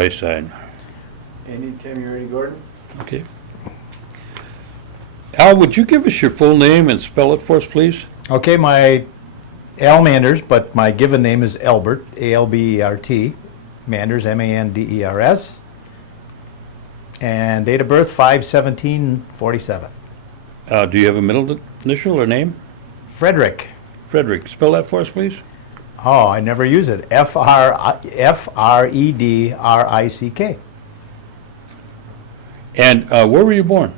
high side. Anytime you're ready, Gordon. Okay. Al, would you give us your full name and spell it for us, please? Okay, my Al Manders, but my given name is Albert, A-L-B-E-R-T, Manders, M-A-N-D-E-R-S, and date of birth 5/17/47. Do you have a middle initial or name? Frederick. Frederick. Spell that for us, please. Oh, I never use it. F-R-E-D-R-I-C-K. And where were you born?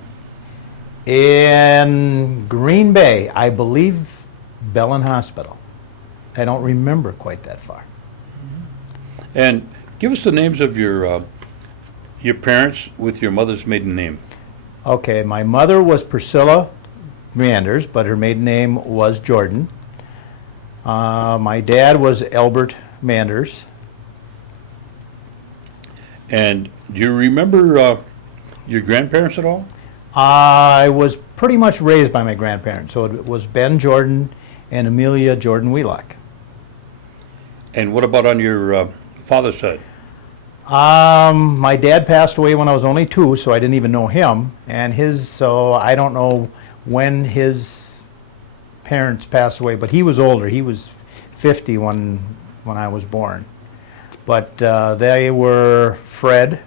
In Green Bay, I believe Bellin Hospital. I don't remember quite that far. And give us the names of your parents with your mother's maiden name. Okay, my mother was Priscilla Manders, but her maiden name was Jordan. My dad was Albert Manders. And do you remember your grandparents at all? I was pretty much raised by my grandparents, so it was Ben Jordan and Amelia Jordan Wheelock. And what about on your father's side? My dad passed away when I was only 2, so I didn't even know him. And so I don't know when his parents passed away, but he was older. He was 50 when I was born. But they were Fred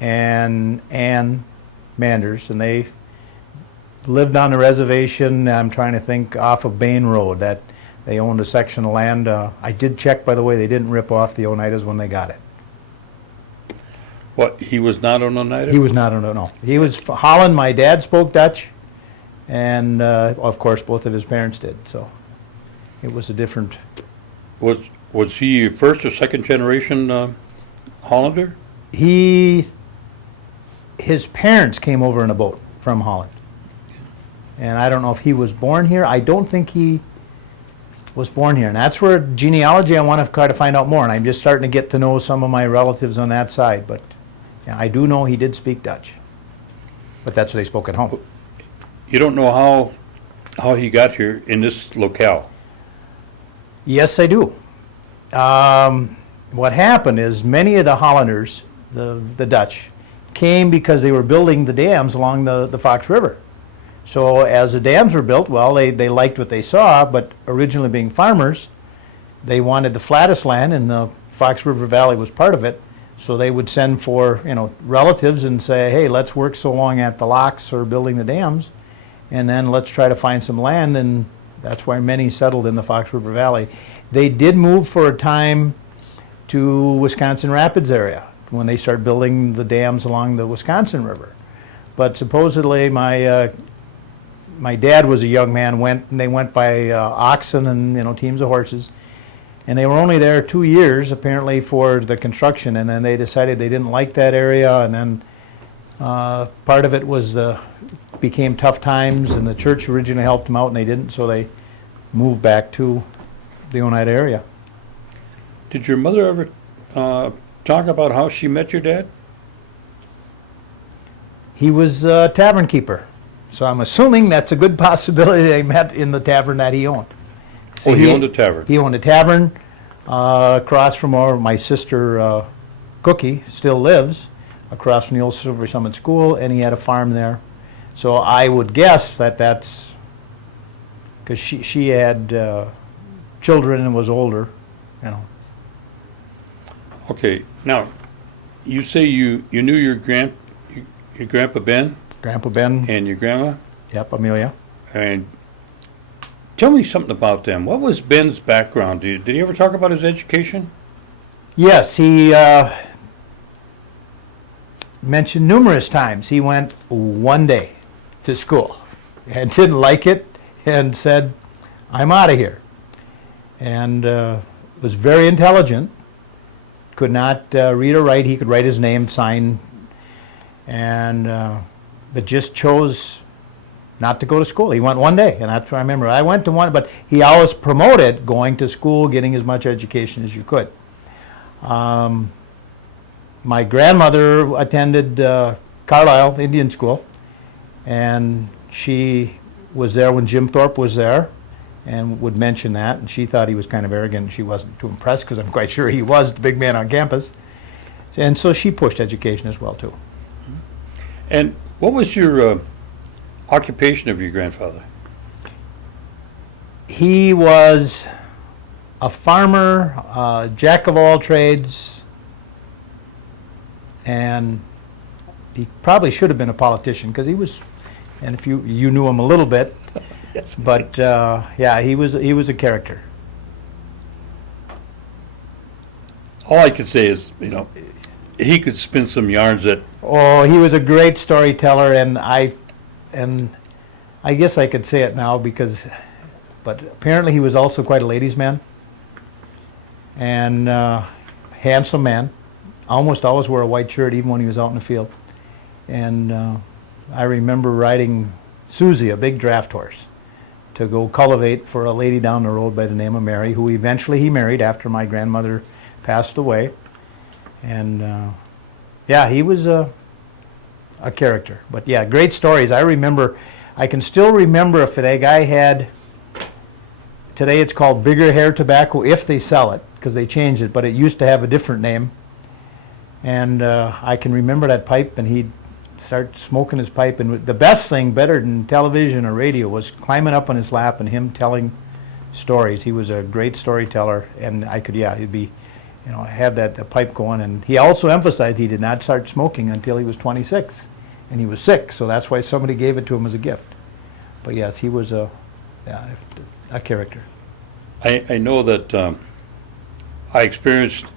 and Ann Manders, and they lived on the reservation, I'm trying to think, off of Bain Road. That they owned a section of land. I did check, by the way, they didn't rip off the Oneidas when they got it. What, he was not on Oneida? He was not, no. He was Holland. My dad spoke Dutch, and of course both of his parents did, so it was a different... Was he first or second generation Hollander? His parents came over in a boat from Holland. And I don't know if he was born here. I don't think he was born here. And that's where genealogy, I want to try to find out more. And I'm just starting to get to know some of my relatives on that side. But yeah, I do know he did speak Dutch. But that's what they spoke at home. You don't know how he got here in this locale? Yes, I do. What happened is many of the Hollanders, the Dutch, came because they were building the dams along the Fox River. So as the dams were built, well, they liked what they saw, but originally being farmers, they wanted the flattest land, and the Fox River Valley was part of it. So they would send for relatives and say, hey, let's work so long at the locks or building the dams, and then let's try to find some land, and that's why many settled in the Fox River Valley. They did move for a time to Wisconsin Rapids area when they started building the dams along the Wisconsin River. But supposedly my dad was a young man, they went by oxen and teams of horses, and they were only there 2 years apparently for the construction, and then they decided they didn't like that area, and then part of it was became tough times, and the church originally helped them out, and they didn't, so they moved back to the Oneida area. Did your mother ever talk about how she met your dad? He was a tavern keeper, so I'm assuming that's a good possibility they met in the tavern that he owned. So he owned a tavern? He owned a tavern across from where my sister Cookie still lives, across from the old Silver Summit School, and he had a farm there. So I would guess that's because she had children and was older, Okay, now, you say you knew your Grandpa Ben? Grandpa Ben. And your grandma? Yep, Amelia. And tell me something about them. What was Ben's background? Did he ever talk about his education? Yes, he mentioned numerous times he went one day to school and didn't like it and said, I'm out of here. And was very intelligent, could not read or write. He could write his name, sign, and but just chose not to go to school. He went one day, and that's what I remember. I went to one, but he always promoted going to school, getting as much education as you could. My grandmother attended Carlisle Indian School, and she was there when Jim Thorpe was there, and would mention that, and she thought he was kind of arrogant, and she wasn't too impressed, because I'm quite sure he was the big man on campus. And so she pushed education as well, too. And what was your occupation of your grandfather? He was a farmer, jack of all trades, and he probably should have been a politician because he was, and if you knew him a little bit, Yes. but yeah, he was a character. All I could say is, he could spin some yarns that, Oh, he was a great storyteller, and I guess I could say it now but apparently he was also quite a ladies' man, and handsome man. Almost always wore a white shirt, even when he was out in the field. And I remember riding Susie, a big draft horse, to go cultivate for a lady down the road by the name of Mary, who eventually he married after my grandmother passed away. And yeah, he was a character. But yeah, great stories. I can still remember if that guy had, today it's called bigger hair tobacco, if they sell it, because they changed it, but it used to have a different name. And I can remember that pipe, and he'd start smoking his pipe. And the best thing, better than television or radio, was climbing up on his lap and him telling stories. He was a great storyteller, and he'd be, have that pipe going. And he also emphasized he did not start smoking until he was 26, and he was sick, so that's why somebody gave it to him as a gift. But yes, he was a character. I know that I experienced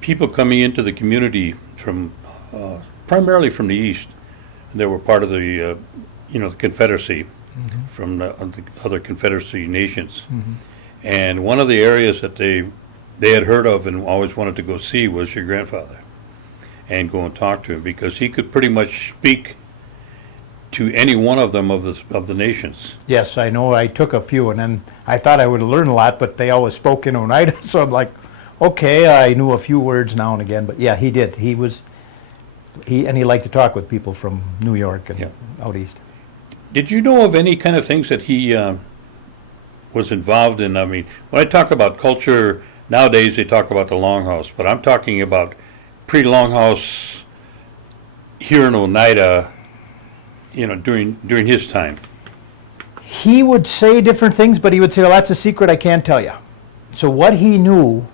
people coming into the community from, primarily from the east. They were part of the, the Confederacy, from the other Confederacy nations. And one of the areas that they had heard of and always wanted to go see was your grandfather, and go and talk to him, because he could pretty much speak to any one of them of the nations. Yes, I know. I took a few, and then I thought I would learn a lot, but they always spoke in Oneida, so I'm like, okay, I knew a few words now and again. But yeah, he did. He liked to talk with people from New York and out east. Did you know of any kind of things that he was involved in? I mean, when I talk about culture, nowadays they talk about the Longhouse, but I'm talking about pre-Longhouse here in Oneida, during his time. He would say different things, but he would say, well, that's a secret I can't tell you. So what he knew,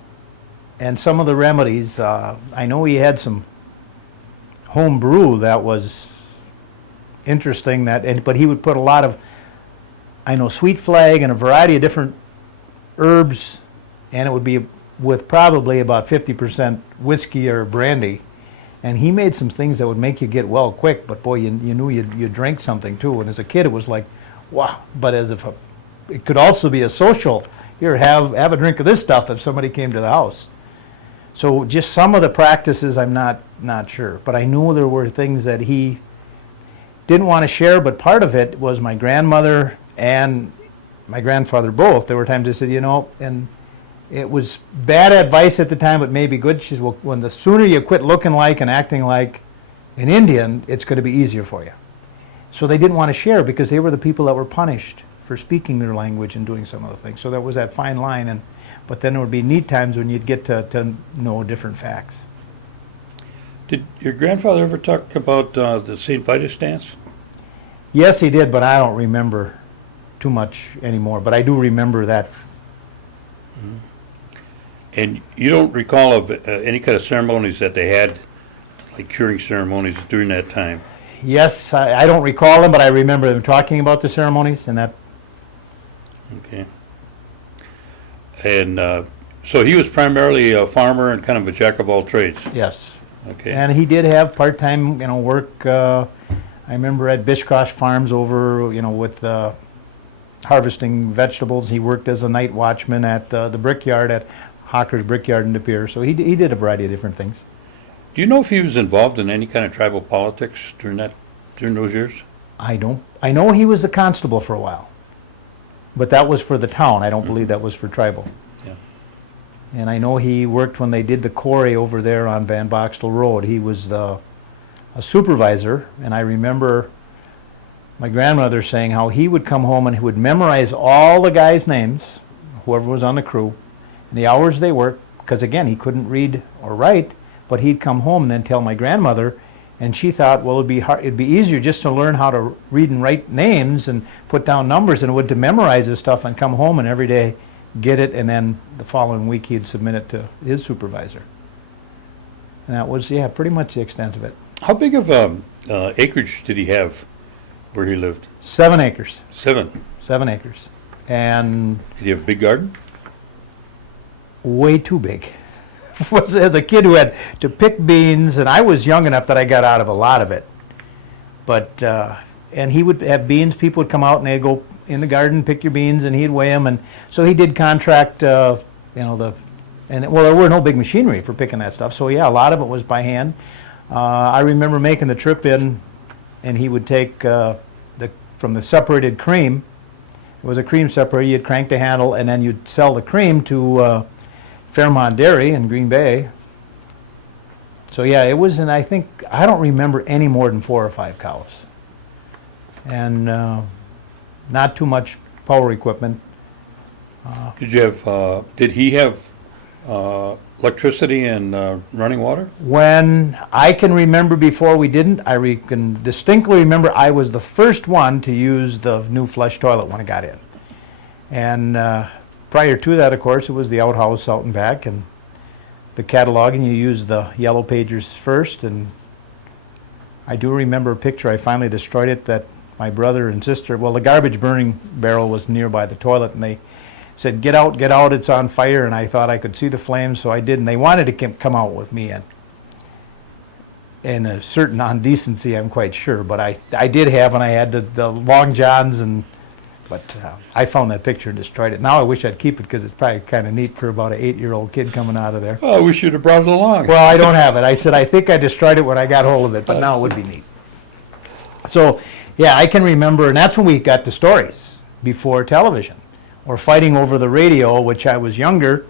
and some of the remedies, I know he had some home brew that was interesting, but he would put a lot of, sweet flag and a variety of different herbs, and it would be with probably about 50% whiskey or brandy. And he made some things that would make you get well quick, but boy, you knew you drank something too. And as a kid, it was like, wow. But it could also be a social, here, have a drink of this stuff if somebody came to the house. So just some of the practices, I'm not sure. But I knew there were things that he didn't want to share, but part of it was my grandmother and my grandfather both. There were times they said, and it was bad advice at the time, but maybe good. She said, well, when the sooner you quit looking like and acting like an Indian, it's going to be easier for you. So they didn't want to share because they were the people that were punished for speaking their language and doing some of the things. So that was that fine line. But then there would be neat times when you'd get to know different facts. Did your grandfather ever talk about the St. Vitus dance? Yes, he did, but I don't remember too much anymore. But I do remember that. And you don't recall of any kind of ceremonies that they had, like curing ceremonies during that time? Yes, I don't recall them, but I remember them talking about the ceremonies and that. Okay. And so he was primarily a farmer and kind of a jack of all trades. Yes. Okay. And he did have part-time, work. I remember at Bishkosh Farms over, with harvesting vegetables. He worked as a night watchman at the brickyard at Hawker's Brickyard in De Pere. So he did a variety of different things. Do you know if he was involved in any kind of tribal politics during those years? I don't. I know he was a constable for a while, but that was for the town. I don't believe that was for tribal. Yeah. And I know he worked when they did the quarry over there on Van Boxtel Road. He was a supervisor, and I remember my grandmother saying how he would come home and he would memorize all the guys' names, whoever was on the crew, and the hours they worked, because again, he couldn't read or write, but he'd come home and then tell my grandmother, and she thought, well, it'd be easier just to learn how to read and write names and put down numbers than it would to memorize this stuff and come home and every day get it, and then the following week he'd submit it to his supervisor. And that was, yeah, pretty much the extent of it. How big of acreage did he have where he lived? 7 acres. 7. 7 acres. And Did he have a big garden? way too big. Was as a kid who had to pick beans, and I was young enough that I got out of a lot of it. But and he would have beans. People would come out and they'd go in the garden, pick your beans, and he'd weigh them. And so he did contract, well, there were no big machinery for picking that stuff. So yeah, a lot of it was by hand. I remember making the trip in, and he would take from the separated cream. It was a cream separator. You'd crank the handle, and then you'd sell the cream to Fairmont Dairy in Green Bay. So yeah, it was, and I don't remember any more than 4 or 5 cows. And not too much power equipment. Did he have electricity and running water? When I can remember before we didn't, can distinctly remember I was the first one to use the new flush toilet when I got in. And prior to that, of course, it was the outhouse out and back, and the cataloging, you use the yellow pagers first. And I do remember a picture, I finally destroyed it, that my brother and sister, well, the garbage burning barrel was nearby the toilet, and they said, get out, it's on fire. And I thought I could see the flames, so I did. And they wanted to come out with me in a certain indecency, I'm quite sure. But I did have, and I had the long johns, but I found that picture and destroyed it. Now I wish I'd keep it because it's probably kind of neat for about an 8-year-old kid coming out of there. Oh, I wish you'd have brought it along. Well, I don't have it. I said, I think I destroyed it when I got hold of it, but now it would be neat. So, yeah, I can remember, and that's when we got the stories before television, or fighting over the radio, which I was younger.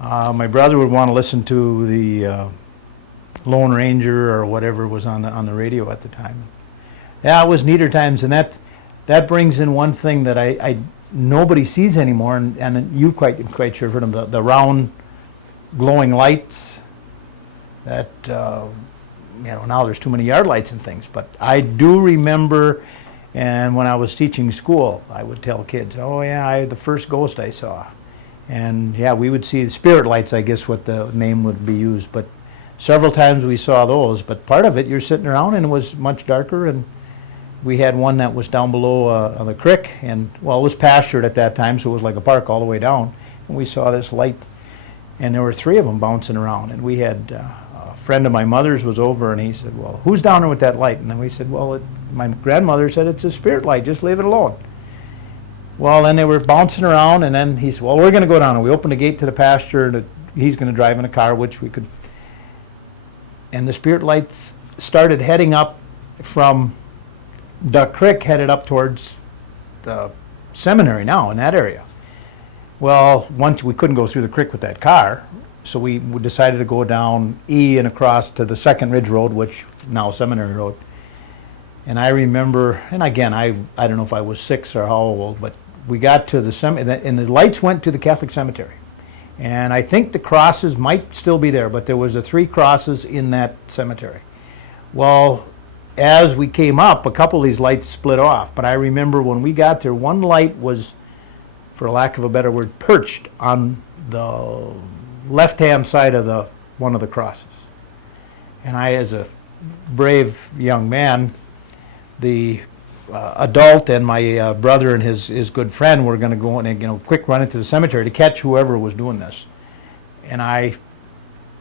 My brother would want to listen to the Lone Ranger or whatever was on the radio at the time. Yeah, it was neater times, and that brings in one thing that I nobody sees anymore, and you quite sure heard of the round glowing lights that now there's too many yard lights and things. But I do remember, and when I was teaching school, I would tell kids, oh yeah, the first ghost I saw. And yeah, we would see the spirit lights, I guess what the name would be used, but several times we saw those. But part of it, you're sitting around and it was much darker, and we had one that was down below on the creek, and well, it was pastured at that time, so it was like a park all the way down. And we saw this light, and there were 3 of them bouncing around. And we had a friend of my mother's was over, and he said, well, who's down there with that light? And then we said, well, my grandmother said it's a spirit light, just leave it alone. Well, then they were bouncing around, and then he said, well, we're going to go down. And we opened the gate to the pasture, and he's going to drive in a car, which we could. And the spirit lights started heading up from Duck Creek, headed up towards the seminary now in that area. Well, once we couldn't go through the creek with that car, so we decided to go down E and across to the Second Ridge Road, which now Seminary Road. And I remember, and again, I don't know if I was 6 or how old, but we got to the cemetery, and the lights went to the Catholic cemetery. And I think the crosses might still be there, but there was 3 crosses in that cemetery. Well, as we came up, a couple of these lights split off. But I remember when we got there, one light was, for lack of a better word, perched on the left-hand side of one of the crosses. And I, as a brave young man, the adult and my brother and his good friend were going to go and quick run into the cemetery to catch whoever was doing this. And I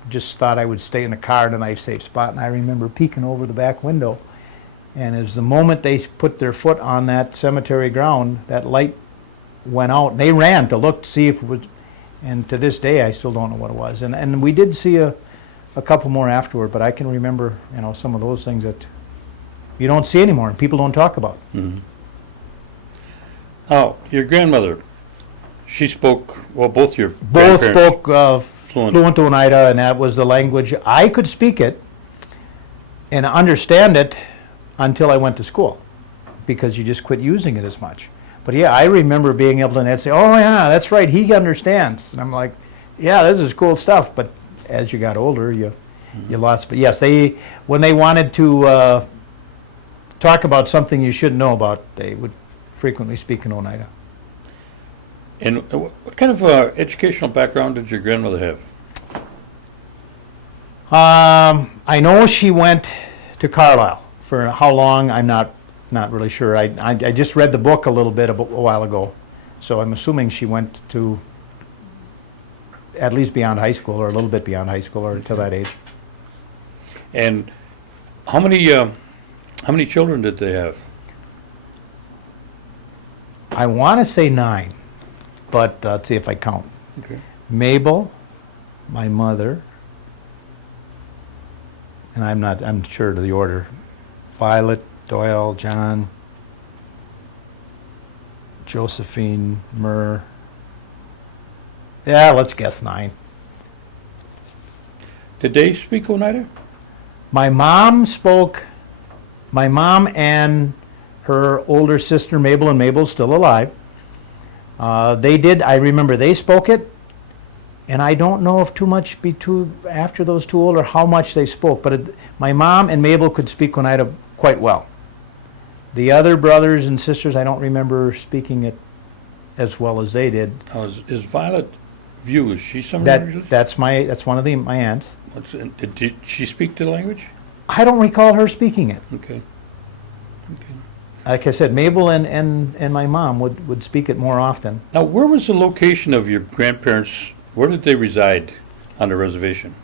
just thought I would stay in the car in a nice safe spot. And I remember peeking over the back window, and as the moment they put their foot on that cemetery ground, that light went out, and they ran to look to see if it was. And to this day, I still don't know what it was. And we did see a couple more afterward, but I can remember some of those things that you don't see anymore and people don't talk about. Mm-hmm. Now, your grandmother, she spoke, well, both your Both grandparents spoke fluent Oneida, and that was the language. I could speak it and understand it until I went to school, because you just quit using it as much. But yeah, I remember being able to say, oh yeah, that's right, he understands. And I'm like, yeah, this is cool stuff, but as you got older, you lost. But yes, when they wanted to talk about something you shouldn't know about, they would frequently speak in Oneida. And what kind of educational background did your grandmother have? I know she went to Carlisle. For how long, I'm not really sure. I just read the book a little bit a while ago, so I'm assuming she went to at least beyond high school, or a little bit beyond high school, or until that age. And how many children did they have? I want to say 9, but let's see if I count. Okay. Mabel, my mother, and I'm sure of the order. Violet, Doyle, John, Josephine, Murr. Yeah, let's guess 9. Did they speak Oneida? My mom and her older sister Mabel, and Mabel's still alive. They did, I remember they spoke it, and I don't know if too much after those two older how much they spoke, but my mom and Mabel could speak Oneida quite well. The other brothers and sisters, I don't remember speaking it as well as they did. Is Violet View, is she somewhere? That's one of my aunts. Did she speak the language? I don't recall her speaking it. Okay. Like I said, Mabel and my mom would speak it more often. Now, where was the location of your grandparents? Where did they reside on the reservation?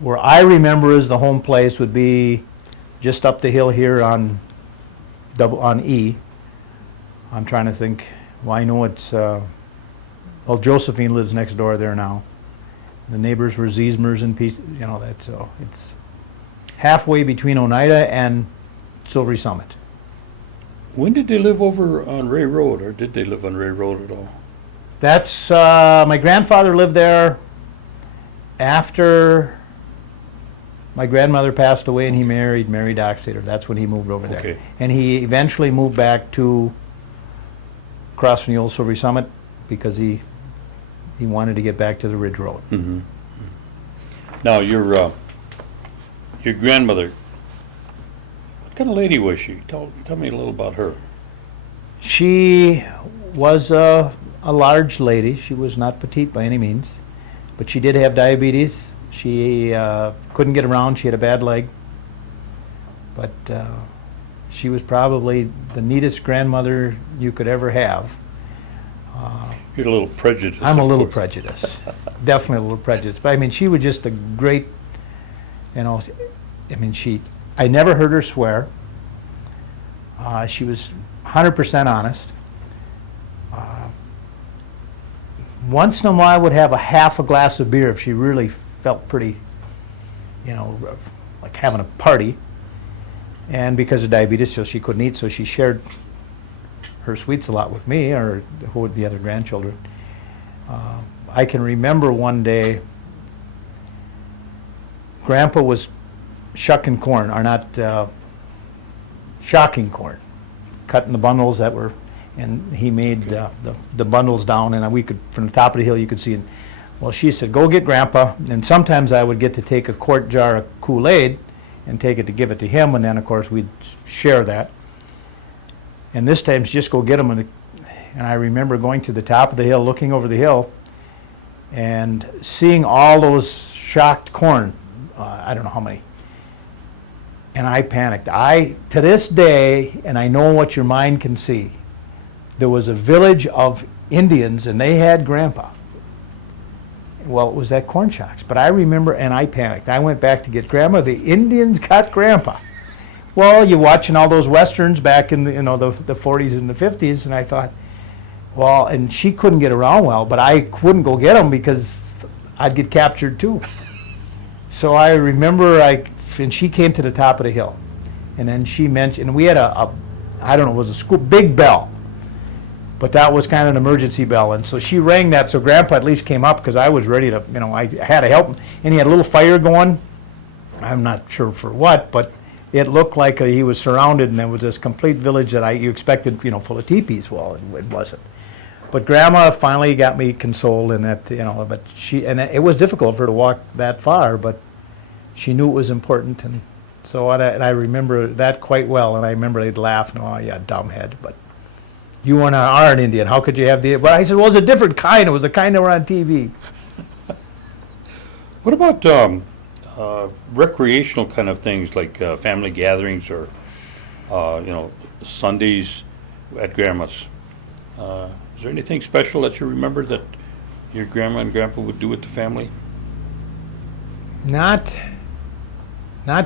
Where I remember is the home place would be just up the hill here on E. I'm trying to think. Well, I know it's Josephine lives next door there now. The neighbors were Ziesmers and so it's halfway between Oneida and Silvery Summit. When did they live over on Ray Road, or did they live on Ray Road at all? That's my grandfather lived there after my grandmother passed away, and he married Mary Dockstader. That's when he moved over there. Okay. And he eventually moved back to across from the old Silvery Summit because he wanted to get back to the Ridge Road. Mm-hmm. Now, your grandmother, what kind of lady was she? Tell me a little about her. She was a large lady. She was not petite by any means, but she did have diabetes. She couldn't get around. She had a bad leg. But she was probably the neatest grandmother you could ever have. You're a little prejudiced. I'm a little course. prejudiced. Definitely a little prejudiced. But I mean, she was just a great, I never heard her swear. She was 100% honest. Once in a while would have a half a glass of beer if she really felt pretty, like having a party. And because of diabetes, so she couldn't eat, so she shared her sweets a lot with me or the other grandchildren. I can remember one day, Grandpa was shucking corn, or not shocking corn, cutting the bundles that were, and he made the bundles down, and we could, from the top of the hill, you could see it. Well, she said, go get Grandpa, and sometimes I would get to take a quart jar of Kool-Aid and take it to give it to him, and then, of course, we'd share that. And this time, just go get him, and I remember going to the top of the hill, looking over the hill, and seeing all those shocked corn, I don't know how many, and I panicked. To this day, and I know what your mind can see, there was a village of Indians, and they had Grandpa. Well, it was at corn shocks, but I remember, and I panicked. I went back to get Grandma. The Indians got Grandpa. Well, you're watching all those westerns back in the 40s and the 50s, and I thought, well, and she couldn't get around well, but I couldn't go get them because I'd get captured too. So I remember, and she came to the top of the hill, and then she mentioned, and we had I don't know, it was a school, big bell, but that was kind of an emergency bell, and so she rang that, so Grandpa at least came up because I was ready to, I had to help him, and he had a little fire going. I'm not sure for what, but it looked like he was surrounded, and there was this complete village that you expected, full of teepees. Well, it wasn't. But Grandma finally got me consoled in that, but and it was difficult for her to walk that far, but she knew it was important, and so and I remember that quite well, and I remember they'd laugh, oh, yeah, dumbhead, but you are an Indian, how could you have the, well, I said, well, it was a different kind, it was the kind that were on TV. What about recreational kind of things like family gatherings or, Sundays at Grandma's? Is there anything special that you remember that your grandma and grandpa would do with the family? Not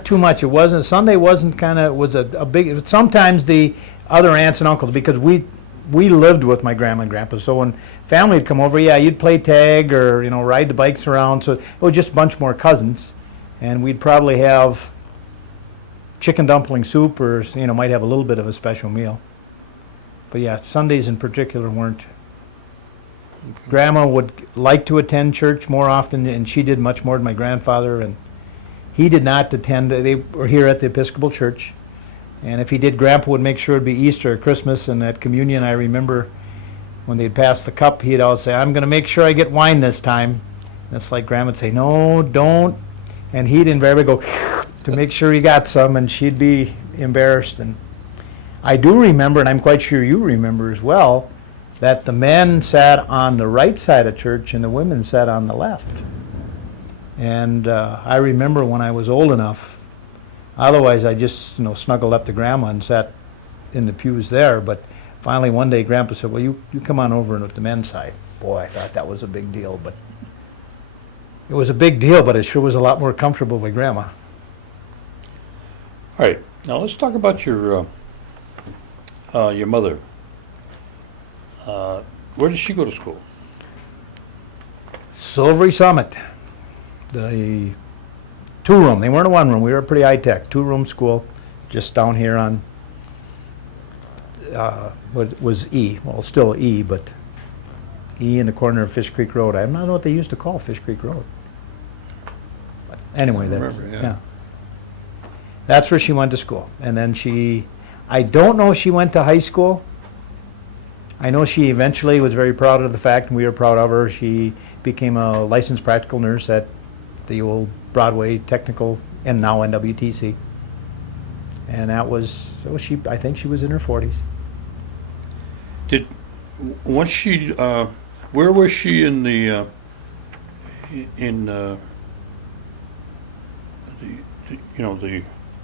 too much. It wasn't, Sunday wasn't was a big, sometimes the other aunts and uncles, because we lived with my grandma and grandpa, so when family would come over, yeah, you'd play tag or, ride the bikes around, so it was just a bunch more cousins, and we'd probably have chicken dumpling soup or, might have a little bit of a special meal. But yeah, Sundays in particular weren't. Grandma would like to attend church more often, and she did much more than my grandfather, and he did not attend. They were here at the Episcopal Church, and if he did, Grandpa would make sure it'd be Easter or Christmas, and at communion, I remember when they'd pass the cup, he'd always say, I'm going to make sure I get wine this time. And it's like Grandma would say, no, don't, and he'd invariably go to make sure he got some, and she'd be embarrassed. And I do remember, and I'm quite sure you remember as well, that the men sat on the right side of church and the women sat on the left. And I remember when I was old enough, otherwise I just snuggled up to Grandma and sat in the pews there. But finally one day Grandpa said, well, you come on over with the men's side. Boy, I thought that was a big deal. But it was a big deal, but it sure was a lot more comfortable with Grandma. All right, now let's talk about your mother. Where did she go to school? Silvery Summit. The two-room. They weren't a one-room. We were pretty high-tech. Two-room school just down here on what was E. Well, still E, but E in the corner of Fish Creek Road. I don't know what they used to call Fish Creek Road. But anyway, yeah. That's where she went to school. And then I don't know if she went to high school. I know she eventually was very proud of the fact, and we were proud of her. She became a licensed practical nurse at the old Broadway Technical, and now NWTC. And that was I think she was in her 40s. Once she, where was she in the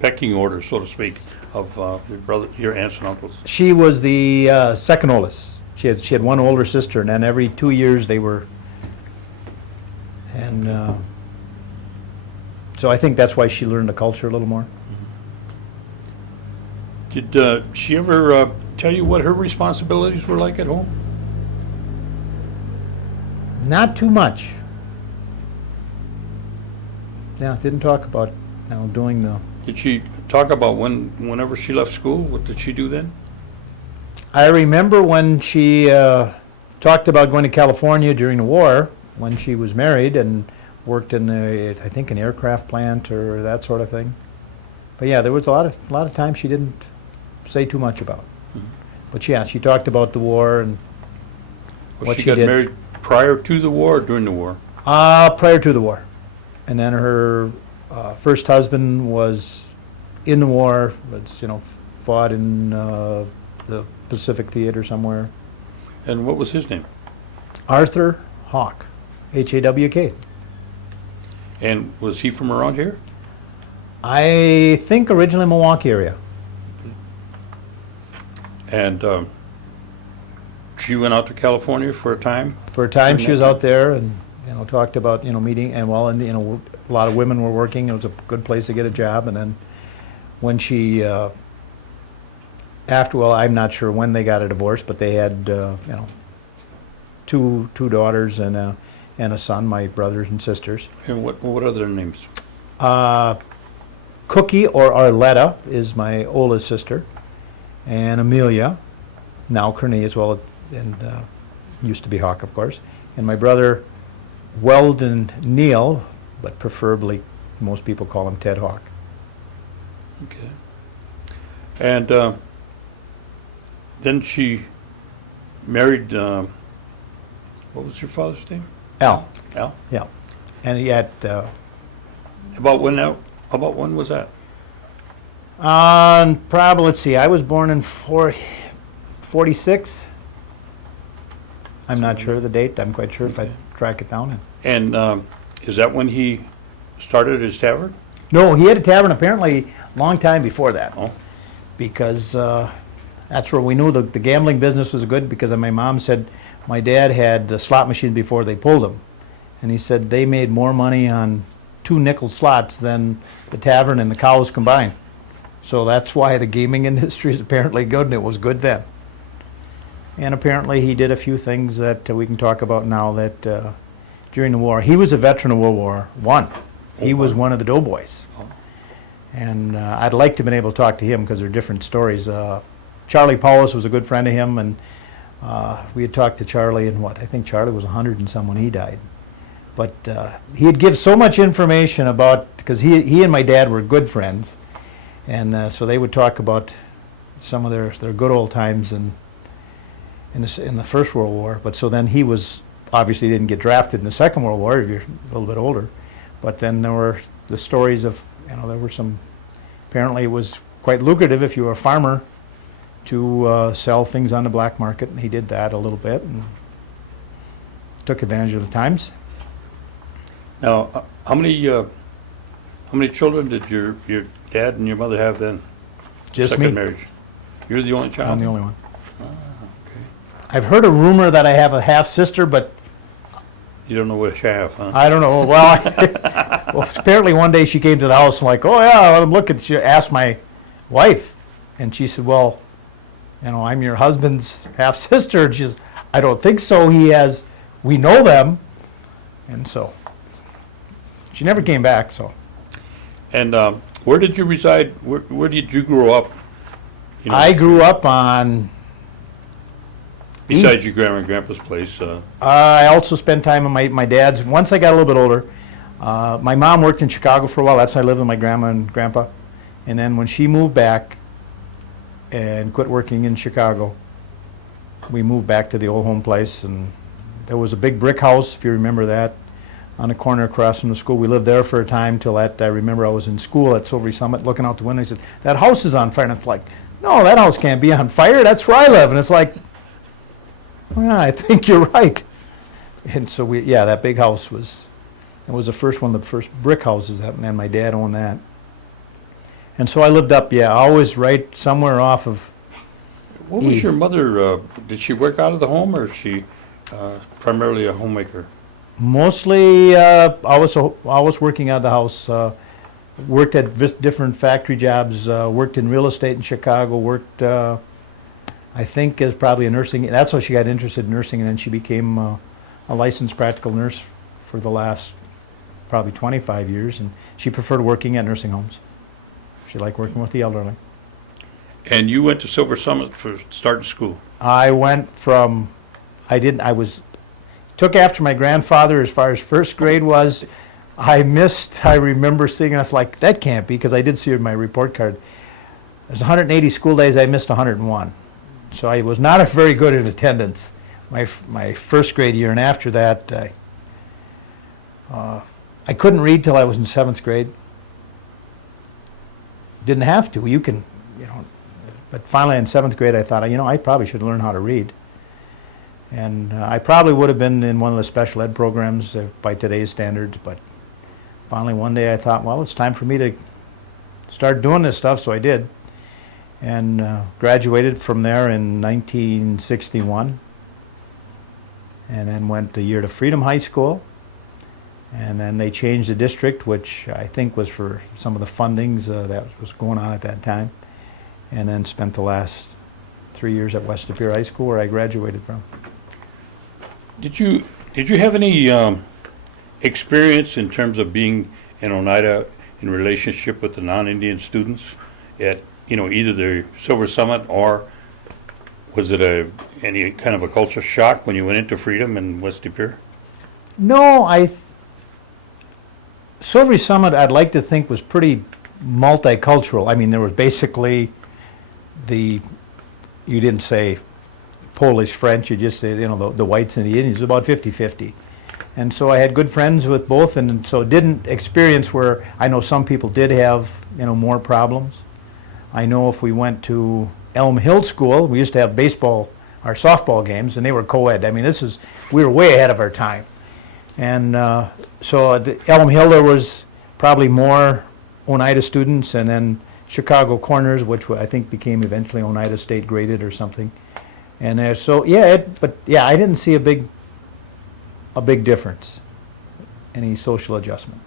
pecking order, so to speak, of your aunts and uncles? She was the second oldest. She had one older sister, and then every 2 years they were. And so I think that's why she learned the culture a little more. Did she ever tell you what her responsibilities were like at home? Not too much. Yeah, didn't talk about doing the. Did she talk about whenever she left school? What did she do then? I remember when she talked about going to California during the war, when she was married and worked in I think an aircraft plant or that sort of thing. But yeah, there was a lot of times she didn't say too much about. Mm-hmm. But yeah, she talked about the war and what she got did. Married prior to the war or during the war? Prior to the war. And then her first husband was in the war, fought in the Pacific Theater somewhere. And what was his name? Arthur Hawk, H-A-W-K. And was he from around here? I think originally Milwaukee area. And she went out to California for a time? For a time she was out there and talked about meeting, and a lot of women were working. It was a good place to get a job. And then when she I'm not sure when they got a divorce, but they had two daughters and a son, my brothers and sisters. And what are their names? Cookie, or Arletta, is my oldest sister, and Amelia, now Kearney as well, and used to be Hawk, of course, and my brother Weldon Neal, but preferably most people call him Ted Hawk. Okay. And then she married What was your father's name? Al. Al? Yeah. And he had, About when was that? probably, let's see, I was born in 46. I'm not sure of the date. I'm quite sure if I track it down. And is that when he started his tavern? No, he had a tavern apparently a long time before that. Oh. Because that's where we knew the gambling business was good, because my mom said my dad had the slot machines before they pulled them. And he said they made more money on 2 nickel slots than the tavern and the cows combined. So that's why the gaming industry is apparently good, and it was good then. And apparently he did a few things that we can talk about now that during the war. He was a veteran of World War I. He was one of the doughboys. Oh. And I'd like to have been able to talk to him because they're different stories. Charlie Paulus was a good friend of him, and we had talked to Charlie, and I think Charlie was 100 and some when he died. But he'd give so much information about, because he and my dad were good friends, and so they would talk about some of their good old times in the First World War. But so then he was, obviously didn't get drafted in the Second World War, if you're a little bit older. But then there were the stories of, there were some, apparently it was quite lucrative if you were a farmer to sell things on the black market, and he did that a little bit and took advantage of the times. Now, how many children did your dad and your mother have then? Just Second me. marriage. You're the only child? I'm the only one. Okay. I've heard a rumor that I have a half sister, but You don't know what you have, huh? I don't know. Well, well, apparently one day she came to the house and like, oh yeah, I'm looking. She asked my wife, and she said, well, I'm your husband's half sister. And she says, I don't think so. We know them, and so she never came back. So And where did you reside? Where did you grow up? I grew up on. Besides your grandma and grandpa's place. I also spent time at my dad's. Once I got a little bit older, my mom worked in Chicago for a while. That's why I lived with my grandma and grandpa. And then when she moved back and quit working in Chicago, we moved back to the old home place. And there was a big brick house, if you remember that, on the corner across from the school. We lived there for a time till I remember I was in school at Silvery Summit looking out the window. He said, that house is on fire. And it's like, no, that house can't be on fire. That's where I live. And it's like, well, I think you're right. And so that big house was the first one of the first brick houses, and my dad owned that. And so I lived up, always right somewhere off of. What was your mother, did she work out of the home, or is she primarily a homemaker? Mostly, always working out of the house. Worked at different factory jobs, worked in real estate in Chicago, worked, I think, as probably a nursing. That's how she got interested in nursing, and then she became a licensed practical nurse for the last probably 25 years, and she preferred working at nursing homes. She liked working with the elderly. And you went to Silver Summit for starting school? I took after my grandfather as far as first grade was. I remember seeing, I was like, that can't be, because I did see it in my report card. There's 180 school days, I missed 101. So I was not very good in attendance my first grade year, and after that, I couldn't read till I was in 7th grade. Didn't have to. But finally in 7th grade, I thought, I probably should learn how to read. And I probably would have been in one of the special ed programs by today's standards, but finally one day I thought, well, it's time for me to start doing this stuff, so I did. And graduated from there in 1961, and then went a year to Freedom High School, and then they changed the district, which I think was for some of the fundings that was going on at that time, and then spent the last 3 years at West De Pere High School, where I graduated from. Did you have any experience in terms of being in Oneida in relationship with the non-Indian students at either the Silver Summit, or was it any kind of a culture shock when you went into Freedom in West De Pere? No, Silvery Summit, I'd like to think, was pretty multicultural. I mean, there was basically you didn't say Polish, French, you just say, the whites and the Indians, about 50-50. And so I had good friends with both, and so didn't experience where I know some people did have, more problems. I know if we went to Elm Hill School, we used to have baseball, our softball games, and they were co-ed. I mean, we were way ahead of our time. And so at Elm Hill, there was probably more Oneida students, and then Chicago Corners, which I think became eventually Oneida State graded or something. And so, I didn't see a big difference, any social adjustment.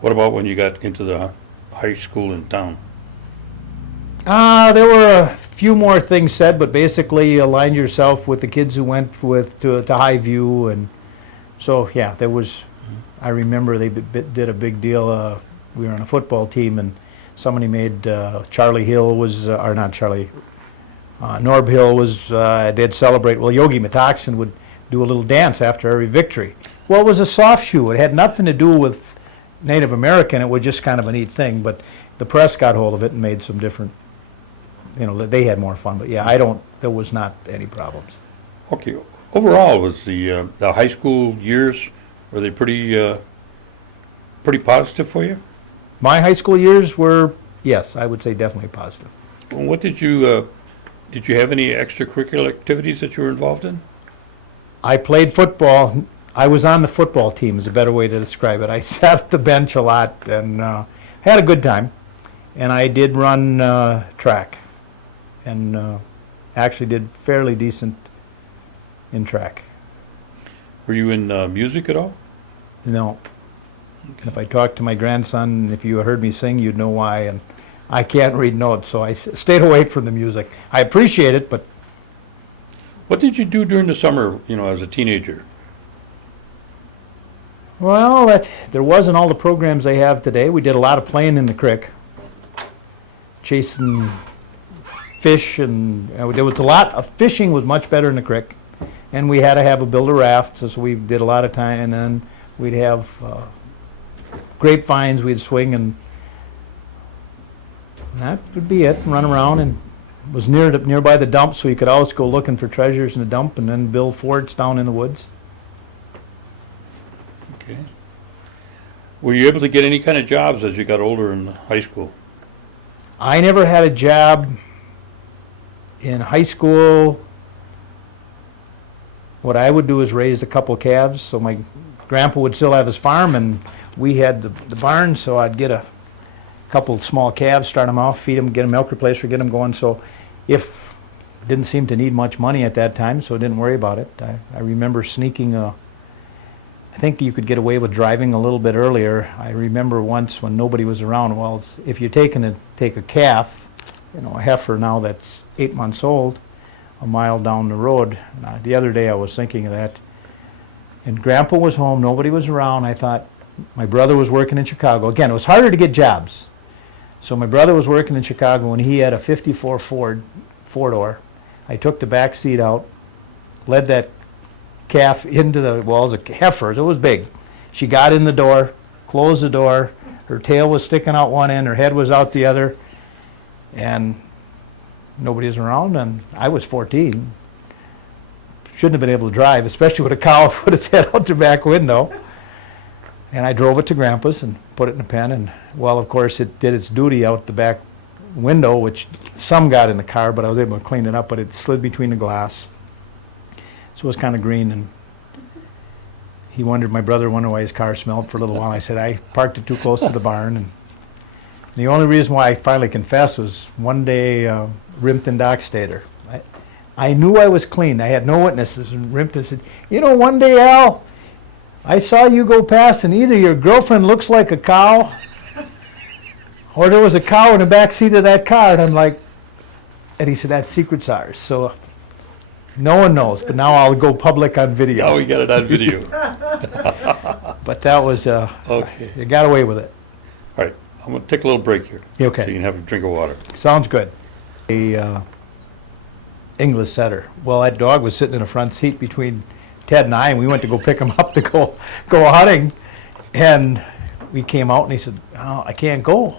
What about when you got into the high school in town? There were a few more things said, but basically you aligned yourself with the kids who went to Highview, and so there was. I remember they did a big deal. We were on a football team, and somebody made Charlie Hill was, or not Charlie, Norb Hill was. They'd celebrate. Well, Yogi Metaxen would do a little dance after every victory. Well, it was a soft shoe. It had nothing to do with Native American. It was just kind of a neat thing. But the press got hold of it and made some different. They had more fun. But there was not any problems. Okay. Overall, was the high school years, were they pretty positive for you? My high school years were, yes, I would say definitely positive. What did you have any extracurricular activities that you were involved in? I played football. I was on the football team is a better way to describe it. I sat at the bench a lot and had a good time. And I did run track and actually did fairly decent in track. Were you in music at all? No. Okay. If I talked to my grandson, if you heard me sing, you'd know why. And I can't read notes, so I stayed away from the music. I appreciate it, but... What did you do during the summer, as a teenager? Well, there wasn't all the programs they have today. We did a lot of playing in the creek, chasing fish, and there was a lot of fishing was much better in the creek. And we had to build a raft, so we did a lot of time, and then we'd have grapevines we'd swing, and that would be it, run around, and it was nearby the dump, so you could always go looking for treasures in the dump and then build forts down in the woods. Okay. Were you able to get any kind of jobs as you got older in high school? I never had a job in high school. What I would do is raise a couple of calves, so my grandpa would still have his farm, and we had the barn, so I'd get a couple of small calves, start them off, feed them, get a milk replacer, get them going. So didn't seem to need much money at that time, so I didn't worry about it. I remember sneaking I think you could get away with driving a little bit earlier. I remember once when nobody was around, well, if you're take a calf, a heifer now that's 8 months old, a mile down the road. The other day I was thinking of that, and Grandpa was home, nobody was around. I thought my brother was working in Chicago. Again, it was harder to get jobs. So my brother was working in Chicago, and he had a 54 Ford four-door. I took the back seat out, led that calf into the walls of heifers. It was big. She got in the door, closed the door. Her tail was sticking out one end, her head was out the other, and nobody was around, and I was 14. Shouldn't have been able to drive, especially with a cow put its head out the back window. And I drove it to Grandpa's and put it in a pen, and, well, of course, it did its duty out the back window, which some got in the car, but I was able to clean it up, but it slid between the glass. So it was kind of green, and my brother wondered why his car smelled for a little while. I said, I parked it too close to the barn, and the only reason why I finally confessed was one day, Rimpton Dockstader. I knew I was clean. I had no witnesses, and Rimpton said, one day, Al, I saw you go past, and either your girlfriend looks like a cow, or there was a cow in the back seat of that car. And I'm like, and he said, that secret's ours. So no one knows, but now I'll go public on video. Oh, we got it on video. But that was, okay. You got away with it. All right, I'm going to take a little break here. Okay. So you can have a drink of water. Sounds good. A English setter. Well, that dog was sitting in the front seat between Ted and I, and we went to go pick him up to go hunting. And we came out, and he said, oh, I can't go.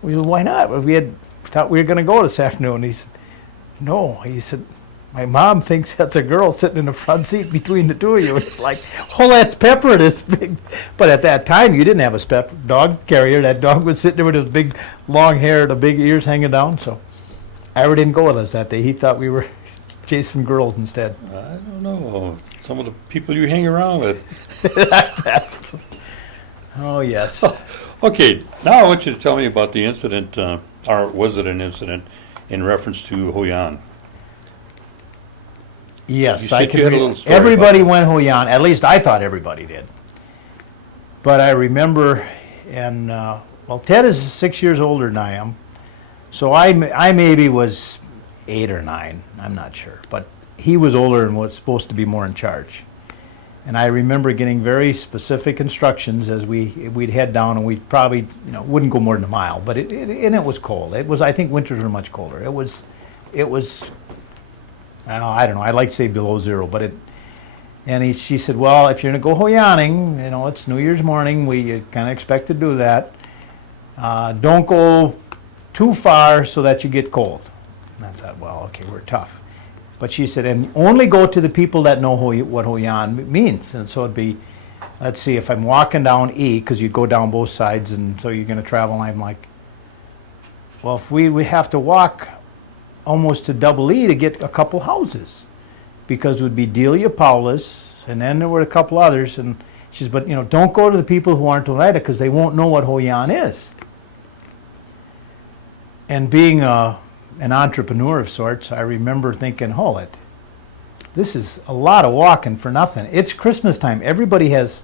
We said, why not? We thought we were going to go this afternoon. And he said, no. He said, My mom thinks that's a girl sitting in the front seat between the two of you. It's like, oh, that's Pepper, this big. But at that time, you didn't have a dog carrier. That dog was sitting there with his big, long hair, the big ears hanging down. So Ira didn't go with us that day. He thought we were chasing girls instead. I don't know. Some of the people you hang around with. Oh, yes. Okay, now I want you to tell me about the incident, or was it an incident, in reference to Hoyan? Yes, You said you had a little story everybody about went Hoyan. At least I thought everybody did. But I remember, and well, Ted is 6 years older than I am, so I maybe was 8 or 9. I'm not sure, but he was older and was supposed to be more in charge. And I remember getting very specific instructions as we'd head down, and we probably wouldn't go more than a mile. But it was cold. It was, I think winters were much colder. It was. I don't know. I'd like to say below zero, but it. And she said, well, if you're going to go Hoyaning, it's New Year's morning. We kind of expect to do that. Don't go too far so that you get cold. And I thought, well, okay, we're tough. But she said, and only go to the people that know what Hoyan means. And so it'd be, let's see, if I'm walking down E, because you go down both sides, and so you're going to travel, and I'm like, well, if we have to walk almost to double E to get a couple houses, because it would be Delia Paulus, and then there were a couple others, and she says, but don't go to the people who aren't Oneida, because they won't know what Hoyan is. And being an entrepreneur of sorts, I remember thinking, this is a lot of walking for nothing. It's Christmas time. Everybody has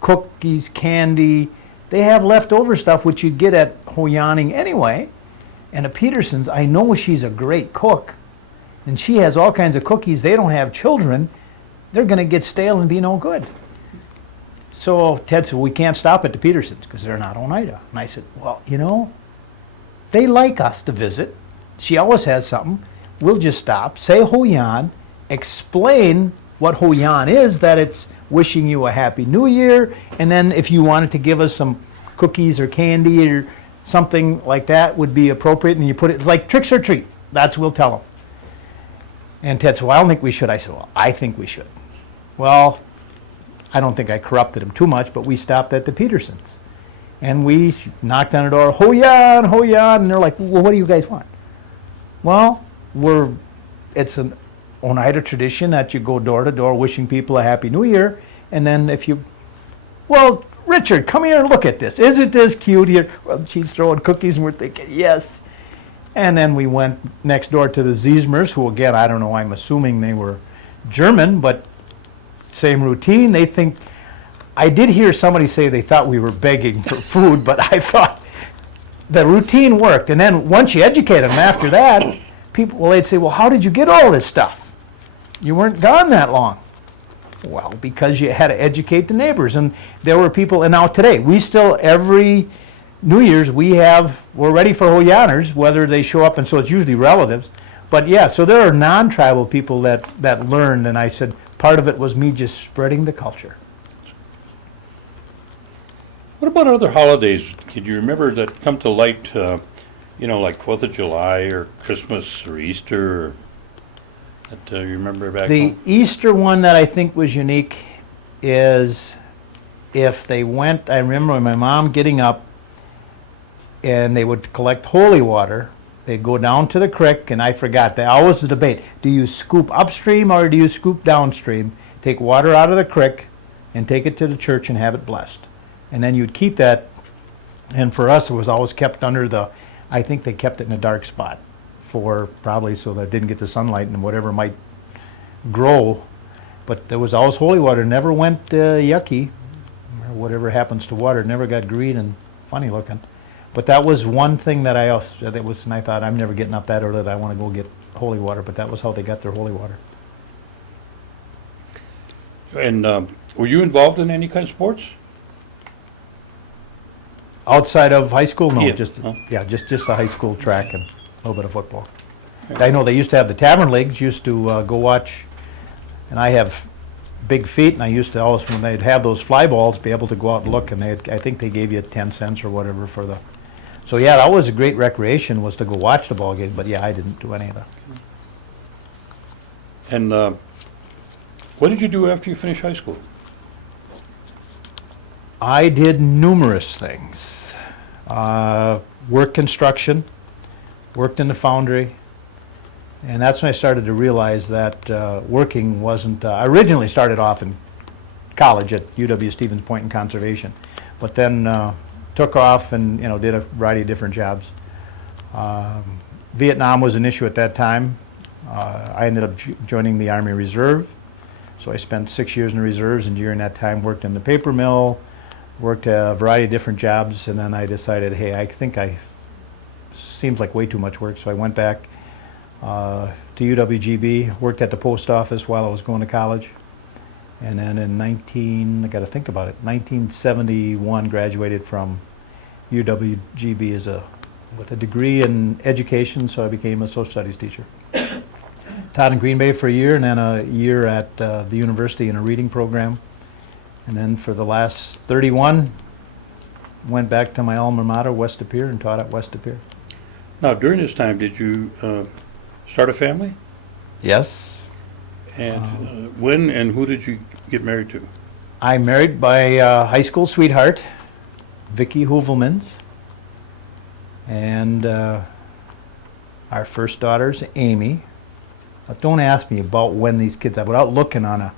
cookies, candy. They have leftover stuff, which you'd get at Hoyaning anyway. And the Petersons, I know she's a great cook, and she has all kinds of cookies. They don't have children. They're going to get stale and be no good. So Ted said, we can't stop at the Petersons because they're not Oneida. And I said, well, they like us to visit. She always has something. We'll just stop, say Hoyan, explain what Hoyan is, that it's wishing you a Happy New Year, and then if you wanted to give us some cookies or candy or something like that would be appropriate, and you put it like tricks or treat. That's what we'll tell them. And Ted said, well, I don't think we should. I said, well, I think we should. Well, I don't think I corrupted him too much, but we stopped at the Petersons. And we knocked on the door, Hoyan, Hoyan, and they're like, well, what do you guys want? Well, it's an Oneida tradition that you go door to door wishing people a Happy New Year, and then well, Richard, come here and look at this. Isn't this cute here? Well, she's throwing cookies, and we're thinking, yes. And then we went next door to the Ziesmers, who, again, I don't know, I'm assuming they were German, but same routine. They think, I did hear somebody say they thought we were begging for food, but I thought the routine worked. And then once you educate them after that, they'd say, well, how did you get all this stuff? You weren't gone that long. Well, because you had to educate the neighbors. And there were people, and now today, we still, every New Year's, we're ready for Hoyaners, whether they show up, and so it's usually relatives. But yeah, so there are non-tribal people that learned, and I said part of it was me just spreading the culture. What about other holidays? Can you remember that come to light, like 4th of July or Christmas or Easter? Or that you remember back The home? Easter one that I think was unique is if they went, I remember my mom getting up and they would collect holy water. They'd go down to the creek, and I forgot, they always debate, do you scoop upstream or do you scoop downstream? Take water out of the creek and take it to the church and have it blessed. And then you'd keep that, and for us it was always kept I think they kept it in a dark spot probably so that it didn't get the sunlight and whatever might grow. But there was always holy water, never went yucky, or whatever happens to water, it never got green and funny looking. But that was one thing that and I thought, I'm never getting up that early that I want to go get holy water, but that was how they got their holy water. And were you involved in any kind of sports? Outside of high school, no, Yeah. just Oh. just the high school track and a little bit of football. I know they used to have the tavern leagues, used to go watch, and I have big feet, and I used to always, when they'd have those fly balls, be able to go out and look, and I think they gave you 10 cents or whatever for the, so yeah, that was a great recreation, was to go watch the ball game, but yeah, I didn't do any of that. And what did you do after you finished high school? I did numerous things. Worked construction, worked in the foundry, and that's when I started to realize that working wasn't, I originally started off in college at UW-Stevens Point in conservation, but then took off and did a variety of different jobs. Vietnam was an issue at that time. I ended up joining the Army Reserve, so I spent 6 years in the reserves, and during that time worked in the paper mill, worked a variety of different jobs, and then I decided, hey, I think seems like way too much work, so I went back to UWGB, worked at the post office while I was going to college, and then in I got to think about it, 1971 graduated from UWGB with a degree in education, so I became a social studies teacher. Taught in Green Bay for a year, and then a year at the university in a reading program. And then for the last 31, went back to my alma mater, West De Pere, and taught at West De Pere. Now, during this time, did you start a family? Yes. And when and who did you get married to? I married my high school sweetheart, Vicki Hoovelmans, and our first daughter's Amy. Don't ask me about when these kids, without looking on a,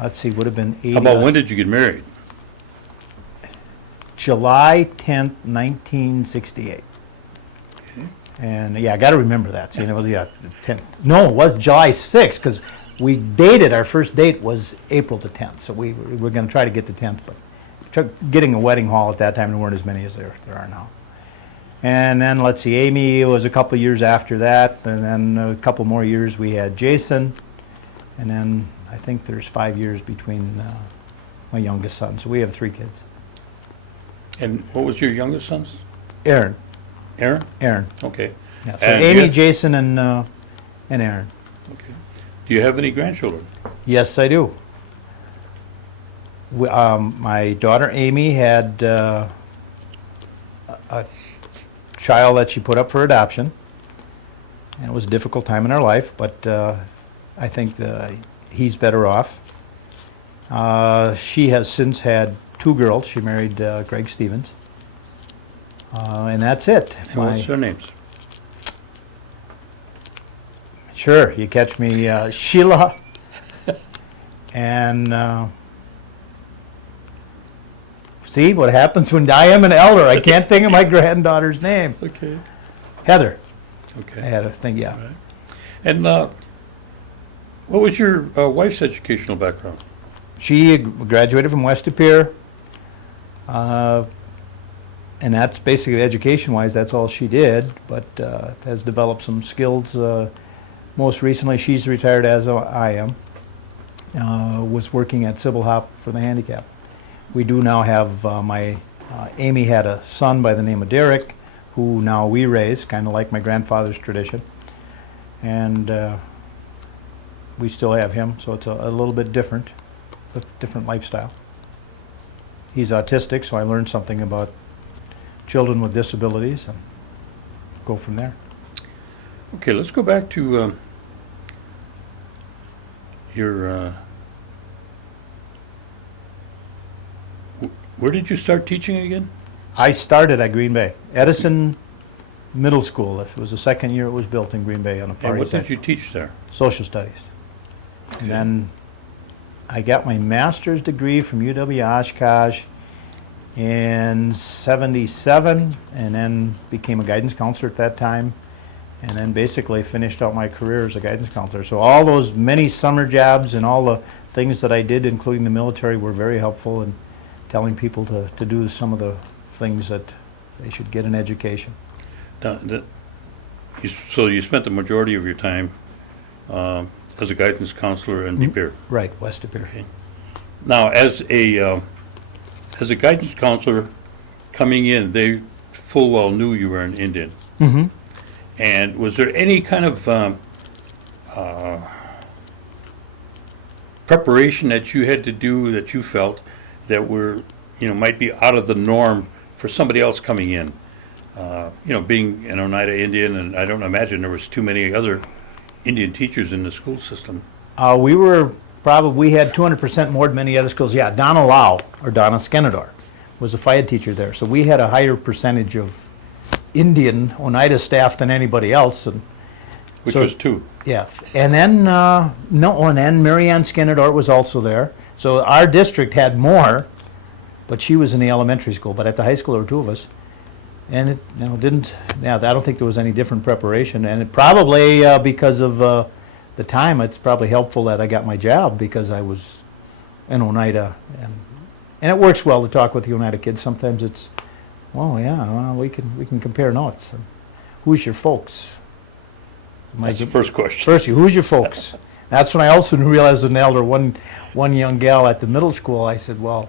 let's see, would have been 80. How about when did you get married? July 10th, 1968. Okay. And yeah, I got to remember that. See, it was, yeah, 10th. No, it was July 6th, because we dated, our first date was April the 10th. So we were going to try to get the 10th, but getting a wedding hall at that time, there weren't as many as there are now. And then, let's see, Amy was a couple years after that, and then a couple more years we had Jason, and then I think there's 5 years between my youngest son, so we have 3 kids. And what was your youngest son's? Aaron. Aaron? Aaron. Okay. Yeah, so And Amy, you- Jason, and Aaron. Okay. Do you have any grandchildren? Yes, I do. My daughter Amy had a child that she put up for adoption, and it was a difficult time in our life, but I think he's better off. She has since had 2 girls. She married Greg Stevens, and that's it. And what's their names? Sure, you catch me, Sheila and see what happens when I am an elder. I can't think of my granddaughter's name. Okay. Heather. Okay. I had a thing, yeah. All right. And what was your wife's educational background? She graduated from West De Pere, and that's basically education-wise, that's all she did, but has developed some skills. Most recently, she's retired as I am, was working at Sybil Hop for the handicap. We do now have Amy had a son by the name of Derek, who now we raise, kind of like my grandfather's tradition. And we still have him, so it's a little bit different, a different lifestyle. He's autistic, so I learned something about children with disabilities and go from there. Okay, let's go back to your... Where did you start teaching again? I started at Green Bay, Edison Middle School. It was the second year it was built in Green Bay on the far And what east side. did you teach there? Social studies. Okay. And then I got my master's degree from UW-Oshkosh in '77, and then became a guidance counselor at that time, and then basically finished out my career as a guidance counselor. So all those many summer jobs and all the things that I did, including the military, were very helpful in telling people to do some of the things that they should get an education. So you spent the majority of your time as a guidance counselor in De Pere. Right, West De Pere. Okay. Now, as a guidance counselor coming in, they full well knew you were an Indian. Mm-hmm. And was there any kind of preparation that you had to do that you felt that were, might be out of the norm for somebody else coming in? Being an Oneida Indian, and I don't imagine there was too many other Indian teachers in the school system. We had 200% more than many other schools. Yeah, Donna Lau, or Donna Skenador, was a FIAD teacher there. So we had a higher percentage of Indian Oneida staff than anybody else. And Which so- was 2. Yeah, and then, and then Mary Ann Skenador was also there. So our district had more, but she was in the elementary school. But at the high school, there were 2 of us. And it, I don't think there was any different preparation. And it probably, because of the time, it's probably helpful that I got my job because I was in Oneida. And it works well to talk with the Oneida kids. Sometimes it's, we can compare notes. And who's your folks? That's the first question. First, who's your folks? That's when I also realized as an elder, one young gal at the middle school, I said, well,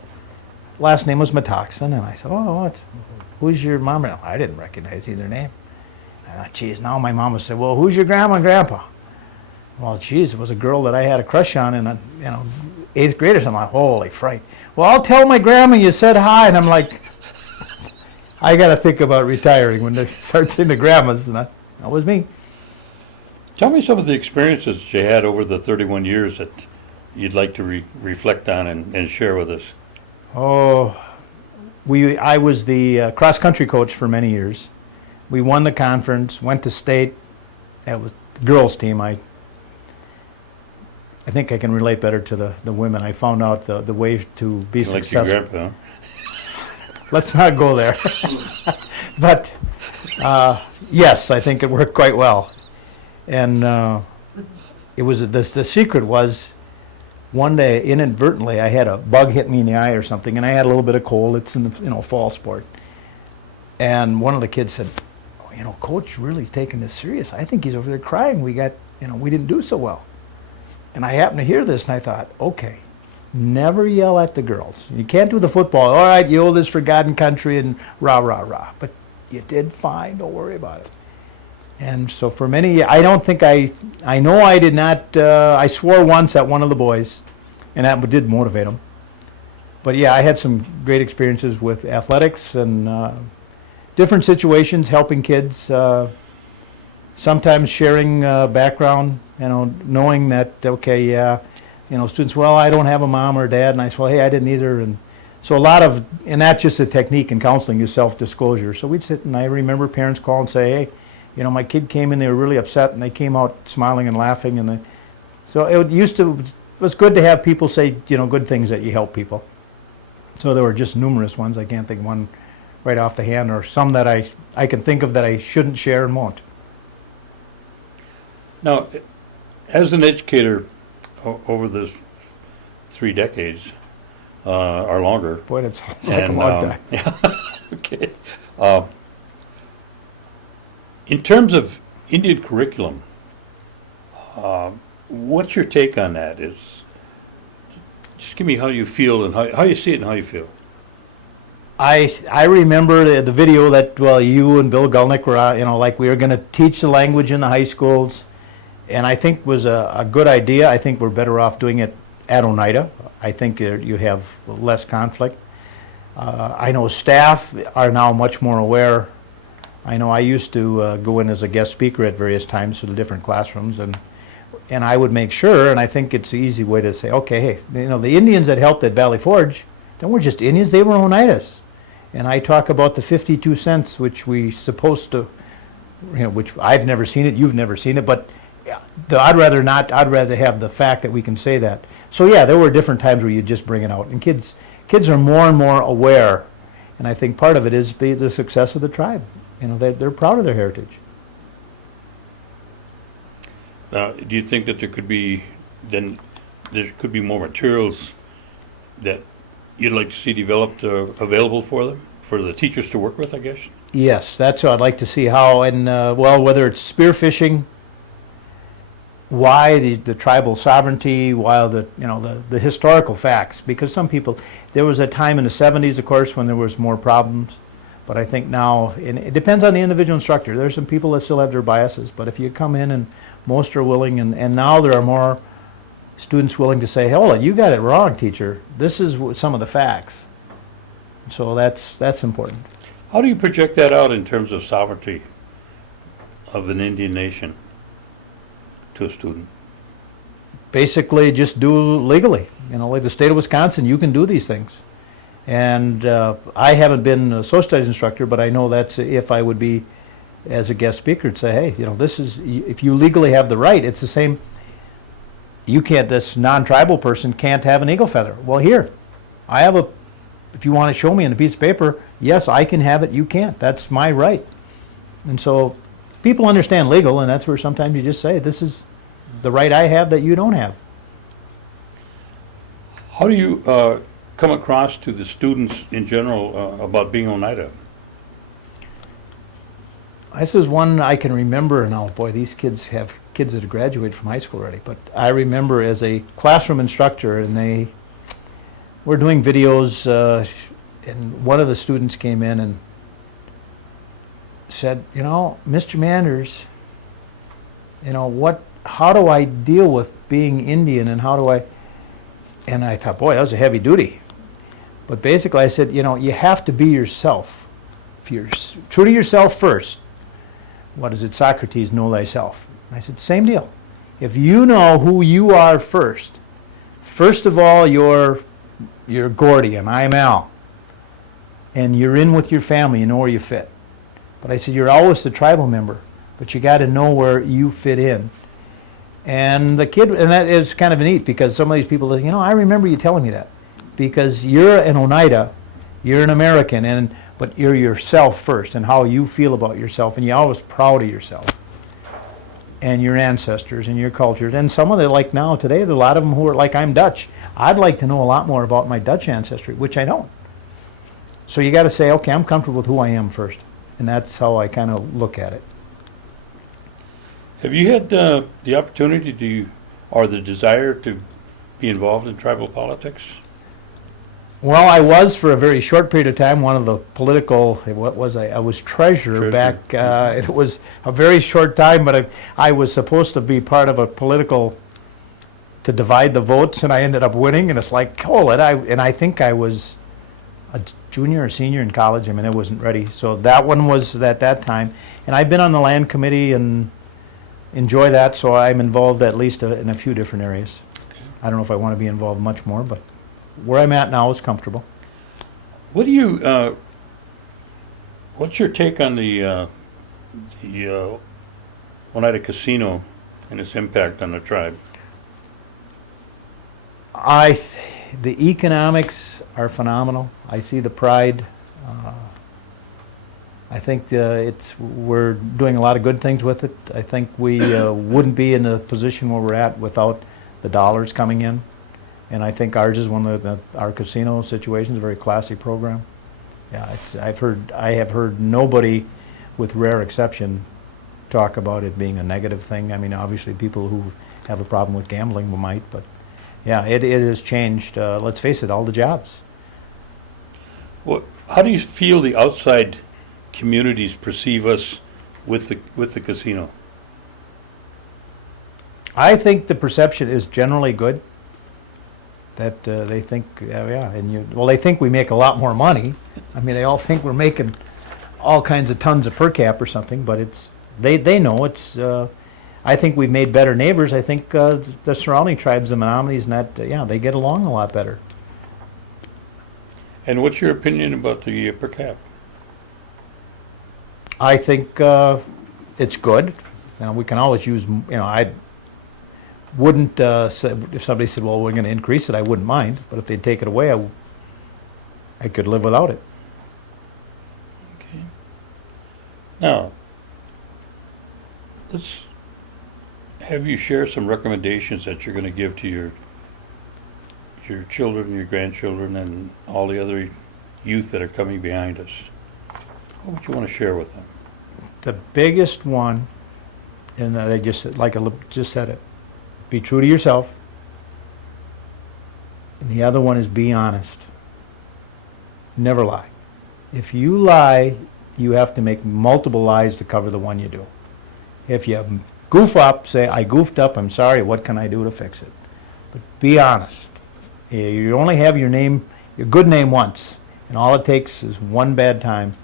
last name was Metoxen. And I said, who's your mom? I didn't recognize either name. Geez, now my mama said, well, who's your grandma and grandpa? Well, geez, it was a girl that I had a crush on in 8th grade or something. I'm like, holy fright. Well, I'll tell my grandma you said hi. And I'm like, I got to think about retiring when they start saying the grandmas. And that was me. Tell me some of the experiences that you had over the 31 years that you'd like to reflect on and share with us. I was the cross-country coach for many years. We won the conference, went to state. That was the girls' team. I think I can relate better to the women. I found out the way to be successful. Like your grandpa. Let's not go there. But yes, I think it worked quite well. And it was the secret was one day inadvertently I had a bug hit me in the eye or something, and I had a little bit of cold. It's in the fall sport, and one of the kids said, Coach really taking this serious. I think he's over there crying. We didn't do so well. And I happened to hear this, and I thought, okay, never yell at the girls. You can't do the football. All right, you owe this for God and country and rah, rah, rah. But you did fine. Don't worry about it. And so for many, I don't think I know I did not, I swore once at one of the boys, and that did motivate them. But yeah, I had some great experiences with athletics and different situations, helping kids, sometimes sharing background, knowing that, students, well, I don't have a mom or dad, and I said, well, hey, I didn't either. And so and that's just a technique in counseling is self-disclosure. So we'd sit, and I remember parents call and say, hey, my kid came in, they were really upset, and they came out smiling and laughing. So it was good to have people say, good things that you help people. So there were just numerous ones. I can't think of one right off the hand, or some that I can think of that I shouldn't share and won't. Now, as an educator over this 3 decades or longer. Boy, that sounds like a long time. Yeah, okay. In terms of Indian curriculum, what's your take on that? Just give me how you feel and how you see it and how you feel. I remember the video that you and Bill Gulnick were we were going to teach the language in the high schools, and I think was a good idea. I think we're better off doing it at Oneida. I think you have less conflict. I know staff are now much more aware. I know I used to go in as a guest speaker at various times to the different classrooms, and I would make sure, and I think it's an easy way to say, okay, hey, the Indians that helped at Valley Forge, they weren't just Indians, they were Oneidas. And I talk about the 52 cents, which we supposed to, which I've never seen it, you've never seen it, but I'd rather have the fact that we can say that. So yeah, there were different times where you just bring it out, and kids are more and more aware, and I think part of it is the success of the tribe. They're proud of their heritage. Do you think that there could be more materials that you'd like to see developed available for them, for the teachers to work with, I guess? Yes, that's what I'd like to see how, and whether it's spearfishing, why the tribal sovereignty, why the historical facts, because some people, there was a time in the 70s, of course, when there was more problems. But I think now, and it depends on the individual instructor. There's some people that still have their biases, but if you come in and most are willing, and now there are more students willing to say, hold on, you got it wrong, teacher. This is some of the facts. So that's important. How do you project that out in terms of sovereignty of an Indian nation? to a student? Basically, just do legally. You know, like the state of Wisconsin, you can do these things. And I haven't been a social studies instructor, but I know that's if I would be as a guest speaker to say, hey, you know, this is, if you legally have the right, it's the same. You can't, this non-tribal person can't have an eagle feather. Well, here, I have a, if you want to show me on a piece of paper, yes, I can have it, you can't. That's my right. And so people understand legal, and that's where sometimes you just say, this is the right I have that you don't have. How do you come across to the students in general about being Oneida? This is one I can remember, and oh boy, these kids have kids that have graduated from high school already, but I remember as a classroom instructor, and they were doing videos, and one of the students came in and said, you know, Mr. Manders, you know, how do I deal with being Indian, and how do I, and I thought, boy, that was a heavy duty. But basically I said, you know, you have to be yourself. If you're true to yourself first, what is it, Socrates, know thyself. I said, same deal. If you know who you are first of all, you're Gordy and I'm Al, and you're in with your family, you know where you fit. But I said, you're always the tribal member, but you got to know where you fit in. And the kid, and that is kind of neat, because some of these people, you know, I remember you telling me that. Because you're an Oneida, you're an American, but you're yourself first, and how you feel about yourself, and you're always proud of yourself and your ancestors and your cultures. And some of them, like now today, there are a lot of them who are like, I'm Dutch. I'd like to know a lot more about my Dutch ancestry, which I don't. So you got to say, okay, I'm comfortable with who I am first, and that's how I kind of look at it. Have you had the opportunity to, or the desire to be involved in tribal politics? Well, I was for a very short period of time one of the political, what was I? I was treasurer back, it was a very short time, but I was supposed to be part of a political, to divide the votes, and I ended up winning, and it's like, oh, and I think I was a junior or senior in college. I mean, I wasn't ready. So that one was at that time. And I've been on the land committee and enjoy that, so I'm involved at least in a few different areas. Okay. I don't know if I want to be involved much more, but where I'm at now is comfortable. What do you, what's your take on the Oneida Casino and its impact on the tribe? The economics are phenomenal. I see the pride. I think we're doing a lot of good things with it. I think we wouldn't be in the position where we're at without the dollars coming in. And I think ours is one of our casino situation is a very classy program. Yeah, I have heard nobody, with rare exception, talk about it being a negative thing. I mean, obviously people who have a problem with gambling might, but yeah, it has changed. Let's face it, all the jobs. Well, how do you feel the outside communities perceive us with the casino? I think the perception is generally good. That they think, they think we make a lot more money. I mean, they all think we're making all kinds of tons of per cap or something, but they know it's. I think we've made better neighbors. I think the surrounding tribes, the Menominees, and that, they get along a lot better. And what's your opinion about the per cap? I think it's good. Now, we can always use, I wouldn't, if somebody said, well, we're going to increase it, I wouldn't mind. But if they'd take it away, I could live without it. Okay. Now, let's have you share some recommendations that you're going to give to your children, your grandchildren, and all the other youth that are coming behind us. What would you want to share with them? The biggest one, and they just said it, be true to yourself. And the other one is be honest. Never lie. If you lie, you have to make multiple lies to cover the one you do. If you goof up, say, I goofed up, I'm sorry, what can I do to fix it? But be honest. You only have your good name once, and all it takes is one bad time.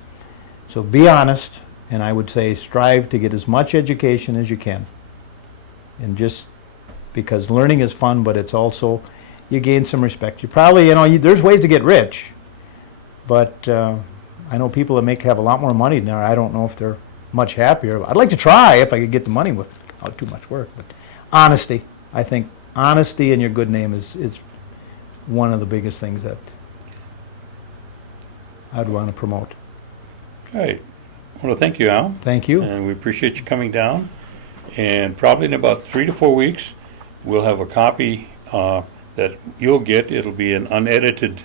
So be honest, and I would say strive to get as much education as you can. And just because learning is fun, but it's also, you gain some respect. You probably, there's ways to get rich, but I know people that have a lot more money than there. I don't know if they're much happier. I'd like to try if I could get the money without too much work. But honesty, I think honesty and your good name is one of the biggest things that I'd want to promote. Right. I want to thank you, Al. Thank you. And we appreciate you coming down. And probably in about 3 to 4 weeks, we'll have a copy that you'll get. It'll be an unedited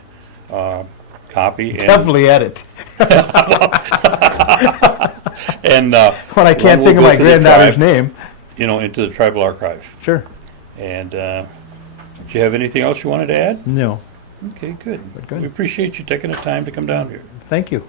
copy. And Definitely edit. and When I can't think of my granddaughter's name. Into the tribal archive. Sure. And do you have anything else you wanted to add? No. Okay, good. Good. We appreciate you taking the time to come down here. Thank you.